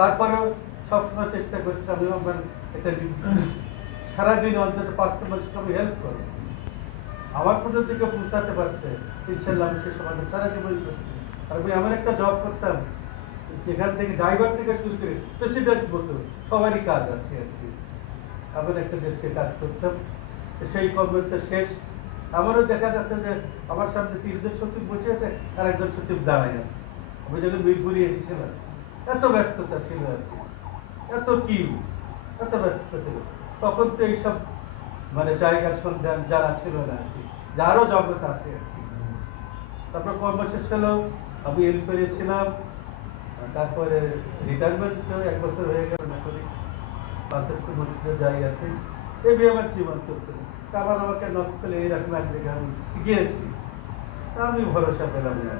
তারপরেও সবসময় চেষ্টা করছি আমি আমার একটা সারাদিন অন্তত 5টা মানুষকে আমি হেল্প করবো, আমার কোনো দিকে পৌঁছাতে পারছে ইনশাল্লাহ আমি সে সমাজে সারা জীবনই করছি। আর আমি এমন একটা জব করতাম যেখান থেকে ড্রাইভার থেকে শুরু করে প্রেসিডেন্ট মতো সবারই কাজ আছে আর কি। এমন একটা দেশকে কাজ করতাম, সেই কর্মটা শেষ। আমারও দেখা যাচ্ছে যে আমার সামনে 3জন সচিব বসে আছে আর একজন সচিব দাঁড়ায় আছে। আমি যখন মিরপুরি এসেছিলাম এত ব্যস্ততা ছিল আর কি, এত কি এত ব্যস্ততা ছিল, তখন তো এইসব মানে জায়গার সন্ধান যারা ছিল না আর কি, যারও জগৎ আছে আর কি। তারপর কর্মশেষ হলো, আমি এল পেয়েছিলাম, তারপরে রিটায়ারমেন্ট 1 বছর হয়ে গেল না করি, 65 মসজিদে যাই আসি, এই আমার জীবন চলছিল। আবার আমাকে নক করলে এইরকম এক জায়গায় আমি গিয়েছি, আমি ভরসা পেলাম না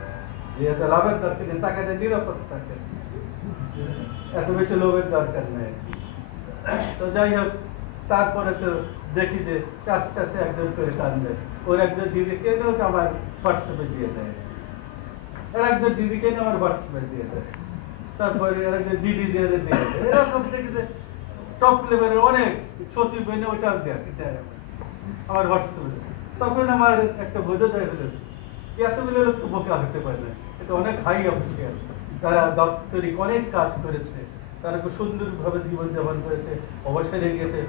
যে এত লাভের দরকার নেই, টাকাটা নিরাপদ থাকে, এত বেশি লোভের দরকার নেই। তো যাই হোক, তারপরে তো দেখি যে আস্তে আস্তে একজন করে টান দেয়, ওর একজন দিদিকে এনেও আমার হোয়াটসঅ্যাপে দিয়ে দেয়, আর একজন দিদিকে এনে আমার হোয়াটসঅ্যাপে দিয়ে দেয়, তারপরে আর একজন দিদি দিয়ে দেয়, এরকম দেখি যে টপ লেভেলের অনেক সচিব এনে ওইটাও দেয় আমার হোয়াটসঅ্যাপে। তখন আমার একটা বোধোদয় হলো, এতগুলো লোক তো বোকা হতে পারে না, এটা অনেক হাই অফিসিয়াল, তারা দাপ্তরিক অনেক কাজ করেছে, তারা খুব সুন্দরভাবে জীবনযাপন করেছে, অবসরে গিয়েছে।